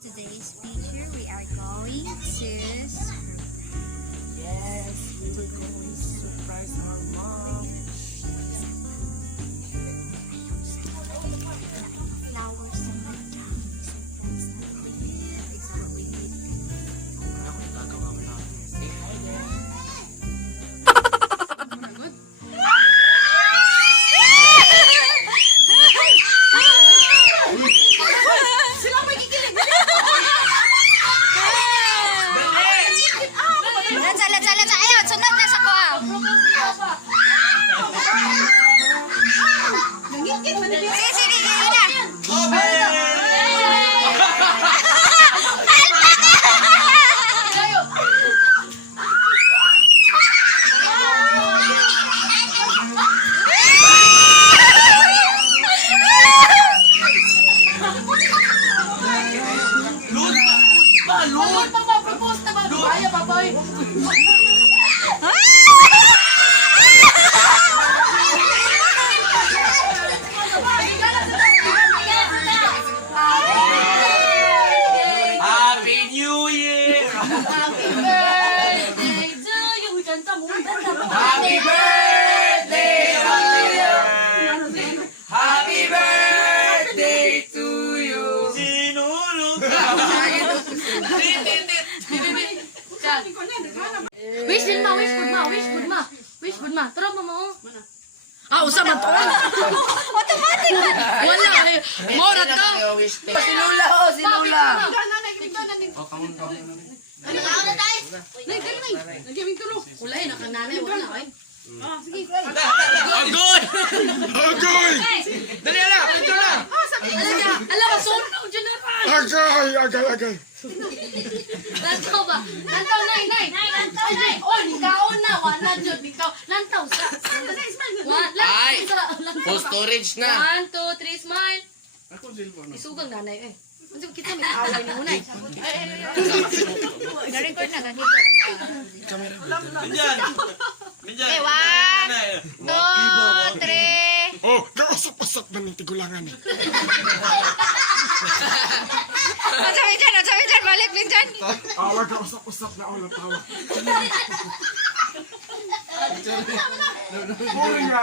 today's picture, we are going to Yes, we were going to surprise our mom. flowers and the down. Surprise na kami. Exactly. Ako nagagawa mo lang. Say hi there. Lansa. Ayaw, sunod na sa kuha. Sige, na. Happy New Year! Happy birthday to you. Kanta mo. Happy birthday! Happy birthday to you! Sinulog ka! Wish din ma, wish good ma. Tara mama oh. Usa man to. Automatic na. Wala eh. Morat ka. Si Lula ho, si Lula! Nagiming tulo. Wala eh, nakananay. Wala eh. Agod! Agod! Dali lang! Ito lang! Alam mo, sunog dyan na pa. Agay. Lantaw ba? Lantaw, nay. Ay, oh, nikaon na. Wala dyan, nikaw. Lantaw sa. Ay! Lantaw Full sa. storage na! 1, 2, 3, smile. Isugang nanay eh. Kasi kita may away ni Munay. Na-record na ganito. Minjan! Okay, 1, 2, 3. Oh, nausap-usap na ng tigulangan eh. Ang sabi dyan. Balik, Minjan. Wag na usap-usap na ulo tawa. Puro nga.